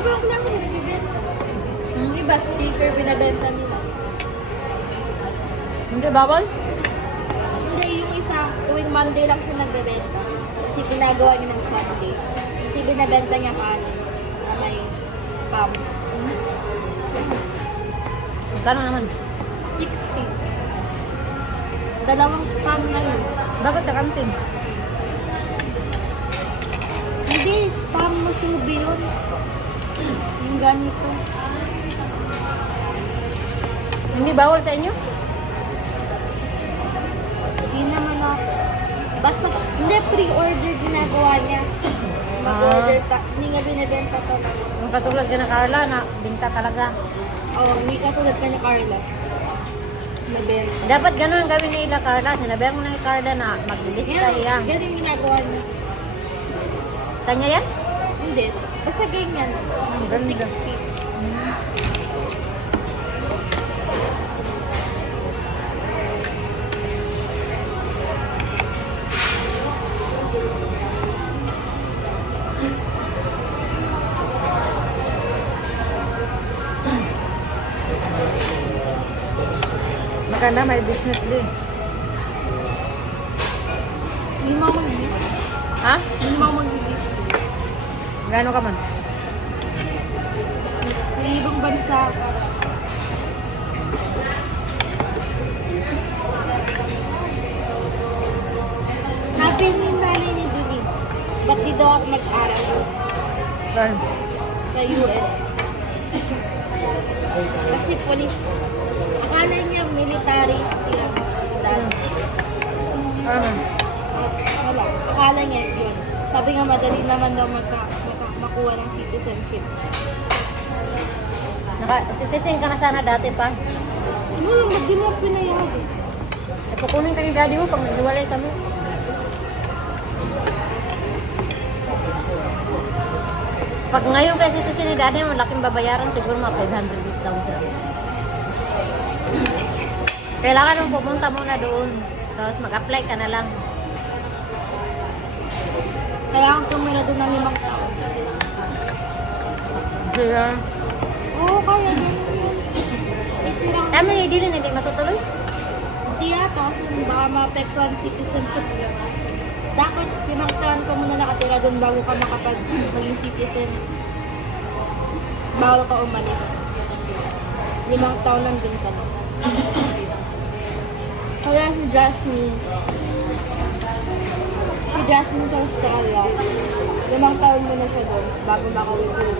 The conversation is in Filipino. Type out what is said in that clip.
ba ang lang binibenta? Yung iba, sticker binabenta nila. Hindi, bawal? Hindi, yung isa, tuwing Monday lang siya nagbebenta. Kasi ginagawa niya ng Sunday. Kasi binabenta niya kanin na may spam. Magkano naman? 60. Dalawang spam na yun. Bakit sa kantin? Hindi, spam mo subi yun. Yung ganito. Hindi bawal sa inyo? Hindi naman ako. Basta, hindi, pre-order ginagawa niya. Mag-order ka. Hindi nga binibenta pa. Yung katulad ka na Carla, na binta talaga. Oo, hindi ka tulad ka ni Carla. Nabenta. Dapat ganun ang gawin nila, Carla. Sinabihan mo na yung Carla na maglilista siya. Ganyan yung ginagawa niya. Kanya yan? Hindi. Basta ganyan. Ganda. 60. Maganda, may business din. Hindi mo ako mag-business. Ha? Hindi mo ako mag-business. Gano'n ka man? May ibang bansa. Sabi ni nanay ni Dudi, ba't di daw ako mag-aral Saan? sa US? Kasi police. Akala niya military siya. Si dad. Ano? Wala. Akala niya yun. Sabi nga madali naman daw makuha ng citizenship. Citizen ka na sana dati pa. Wala, ba't di mo pinayag? Eh, kukunin ka ni daddy mo pag naghiwalay kami. Pag ngayon kay citizen ni daddy mo, laking babayaran siguro mga 500,000. Kailangan mong pumunta muna doon. Tapos mag-apply ka na lang. Kailangan tumira doon ng 5 taon. Kaya, Oo, kaya ganun yun. Titirang hindi rin, hindi matutuloy. hindi yata kasi baka ma-apektuhan citizenship yun. Dapat 5 taon ka muna nakatira doon bago ka maging citizen. Bawal ka umalis. 5 taon nandun ka na. Kaya si Jasmine sa Australia, 5 taon muna siya doon bago makawin